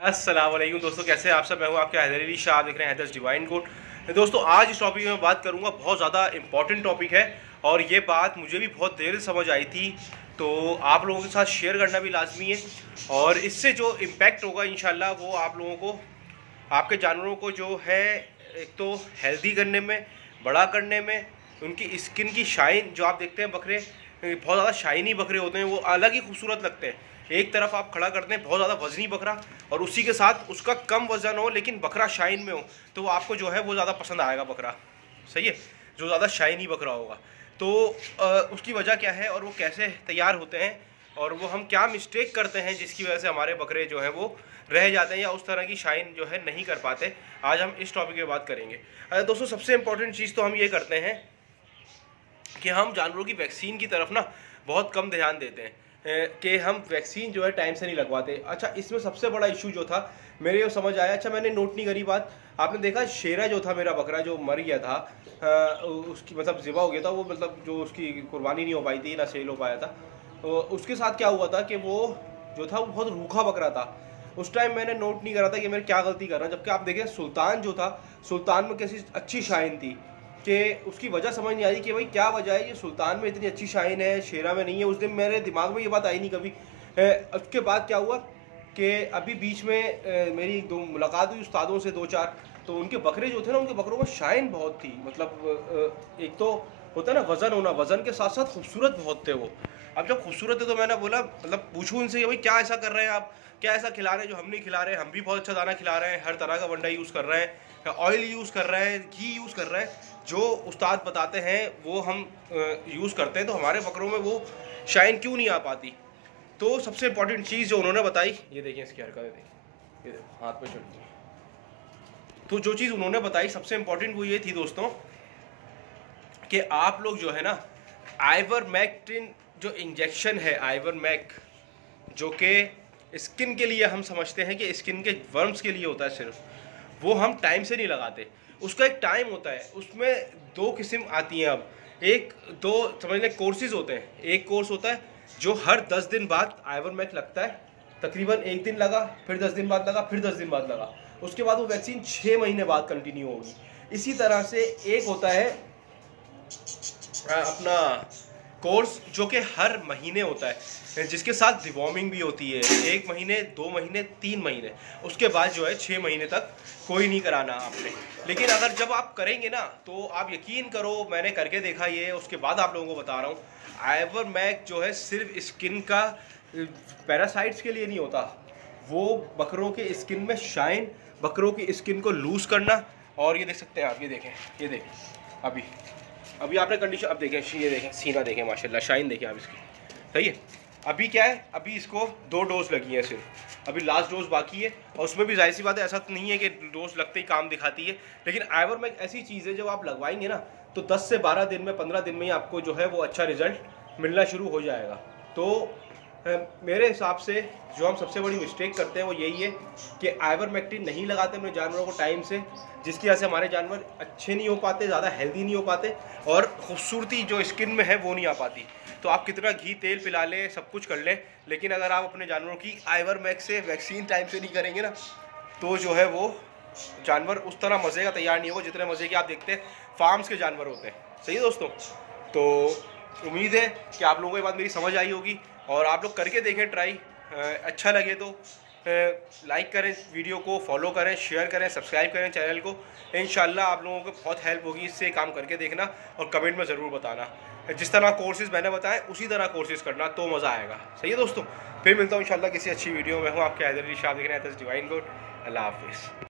अस्सलाम वालेकुम दोस्तों, कैसे हैं आप सब। मैं हूं आपके हैदर अली शाह, आप देख रहे हैं हैदर्स डिवाइन कोड। दोस्तों आज इस टॉपिक में बात करूंगा, बहुत ज़्यादा इंपॉर्टेंट टॉपिक है और ये बात मुझे भी बहुत देर से समझ आई थी, तो आप लोगों के साथ शेयर करना भी लाजमी है। और इससे जो इम्पैक्ट होगा इंशाल्लाह वो आप लोगों को, आपके जानवरों को जो है, एक तो हेल्दी करने में, बड़ा करने में, उनकी स्किन की शाइन, जो आप देखते हैं बकरे बहुत ज़्यादा शाइनी बकरे होते हैं, वो अलग ही खूबसूरत लगते हैं। एक तरफ आप खड़ा करते हैं बहुत ज़्यादा वजनी बकरा और उसी के साथ उसका कम वजन हो लेकिन बकरा शाइन में हो, तो वो आपको जो है वो ज़्यादा पसंद आएगा बकरा। सही है, जो ज़्यादा शाइनी बकरा होगा। तो उसकी वजह क्या है और वो कैसे तैयार होते हैं और वो हम क्या मिस्टेक करते हैं जिसकी वजह से हमारे बकरे जो हैं वो रह जाते हैं या उस तरह की शाइन जो है नहीं कर पाते, आज हम इस टॉपिक में बात करेंगे। दोस्तों सबसे इम्पोर्टेंट चीज़ तो हम ये करते हैं कि हम जानवरों की वैक्सीन की तरफ ना बहुत कम ध्यान देते हैं, कि हम वैक्सीन जो है टाइम से नहीं लगवाते। अच्छा, इसमें सबसे बड़ा इशू जो था मेरे को समझ आया, अच्छा मैंने नोट नहीं करी बात, आपने देखा शेरा जो था मेरा बकरा जो मर गया था, उसकी मतलब ज़िबा हो गया था वो, मतलब जो उसकी कुर्बानी नहीं हो पाई थी ना सेल हो पाया था, तो उसके साथ क्या हुआ था कि वो जो था वो बहुत रूखा बकरा था। उस टाइम मैंने नोट नहीं करा था कि मैं क्या गलती कर रहा हूँ, जबकि आप देखें सुल्तान जो था, सुल्तान में कैसी अच्छी शाइन थी कि उसकी वजह समझ नहीं आई कि भाई क्या वजह है, ये सुल्तान में इतनी अच्छी शाइन है, शेरा में नहीं है। उस दिन मेरे दिमाग में ये बात आई नहीं कभी। उसके बाद क्या हुआ कि अभी बीच में मेरी दो मुलाकात हुई उस्तादों से, दो चार, तो उनके बकरे जो थे ना, उनके बकरों में शाइन बहुत थी। मतलब एक तो होता है ना वज़न होना, वज़न के साथ साथ खूबसूरत बहुत थे वो। अब जब खूबसूरत है तो मैंने बोला, मतलब पूछूं उनसे भाई क्या ऐसा कर रहे हैं आप, क्या ऐसा खिला रहे हैं जो हम नहीं खिला रहे हैं। हम भी बहुत अच्छा दाना खिला रहे हैं, हर तरह का वंडा यूज़ कर रहे हैं, ऑयल यूज़ कर रहे हैं, घी यूज़ कर रहे हैं, जो उस्ताद बताते हैं वो हम यूज़ करते हैं, तो हमारे बकरों में वो शाइन क्यों नहीं आ पाती। तो सबसे इम्पॉर्टेंट चीज़ जो उन्होंने बताई, ये देखिए इसकी हरकत देखिए, ये हाथ पे चढ़ती है। तो जो चीज़ उन्होंने बताई सबसे इम्पॉर्टेंट वो ये थी दोस्तों कि आप लोग जो है ना, आइवरमेक्टिन जो इंजेक्शन है, आइवरमेक, जो कि स्किन के लिए हम समझते हैं कि स्किन के वर्म्स के लिए होता है सिर्फ, वो हम टाइम से नहीं लगाते। उसका एक टाइम होता है, उसमें दो किस्म आती हैं। अब एक दो समझ लें कोर्सेज होते हैं। एक कोर्स होता है जो हर 10 दिन बाद आइवरमेक लगता है, तकरीबन एक दिन लगा, फिर 10 दिन बाद लगा, फिर 10 दिन बाद लगा, उसके बाद वो वैक्सीन 6 महीने बाद कंटिन्यू होगी। इसी तरह से एक होता है अपना कोर्स जो कि हर महीने होता है, जिसके साथ डिवॉर्मिंग भी होती है, 1 महीने, 2 महीने, 3 महीने, उसके बाद जो है 6 महीने तक कोई नहीं कराना आपने। लेकिन अगर जब आप करेंगे ना, तो आप यकीन करो, मैंने करके देखा ये, उसके बाद आप लोगों को बता रहा हूँ, आइवरमेक जो है सिर्फ स्किन का, पैरासाइट्स के लिए नहीं होता, वो बकरों के स्किन में शाइन, बकरों की स्किन को लूज करना। और ये देख सकते हैं आप, ये देखें, ये देखें, अभी अभी आपने कंडीशन, अब देखें, ये देखें सीना देखें, माशाल्लाह शाइन देखें आप इसकी। सही है, अभी क्या है, अभी इसको 2 डोज लगी हैं सिर्फ, अभी लास्ट डोज बाकी है। और उसमें भी जाहिर सी बात है, ऐसा तो नहीं है कि डोज लगते ही काम दिखाती है, लेकिन आइवरमेक ऐसी चीज़ है जब आप लगवाएंगे ना, तो 10 से 12 दिन में, 15 दिन में ही आपको जो है वो अच्छा रिजल्ट मिलना शुरू हो जाएगा। तो मेरे हिसाब से जो हम सबसे बड़ी मिस्टेक करते हैं वो यही है कि आइवरमेक्टिन नहीं लगाते अपने जानवरों को टाइम से, जिसकी वजह से हमारे जानवर अच्छे नहीं हो पाते, ज़्यादा हेल्दी नहीं हो पाते और खूबसूरती जो स्किन में है वो नहीं आ पाती। तो आप कितना घी तेल पिला लें, सब कुछ कर लें, लेकिन अगर आप अपने जानवरों की आइवरमेक से वैक्सीन टाइम से नहीं करेंगे ना, तो जो है वो जानवर उस तरह मज़े का तैयार नहीं होगा जितने मज़े के आप देखते हैं फार्म्स के जानवर होते हैं। सही है दोस्तों, तो उम्मीद है कि आप लोगों को ये बात मेरी समझ आई होगी और आप लोग करके देखें ट्राई। अच्छा लगे तो लाइक करें, वीडियो को फॉलो करें, शेयर करें, सब्सक्राइब करें चैनल को। इंशाल्लाह आप लोगों को बहुत हेल्प होगी इससे, काम करके देखना और कमेंट में ज़रूर बताना। जिस तरह कोर्सेज़ मैंने बताए उसी तरह कोर्सेज़ करना, तो मज़ा आएगा। सही है दोस्तों, फिर मिलता हूँ इंशाल्लाह किसी अच्छी वीडियो में। हूँ आपके हैदर अली शाह, देख रहे हैं हैदर्स डिवाइन कोड। अल्लाह हाफिज़।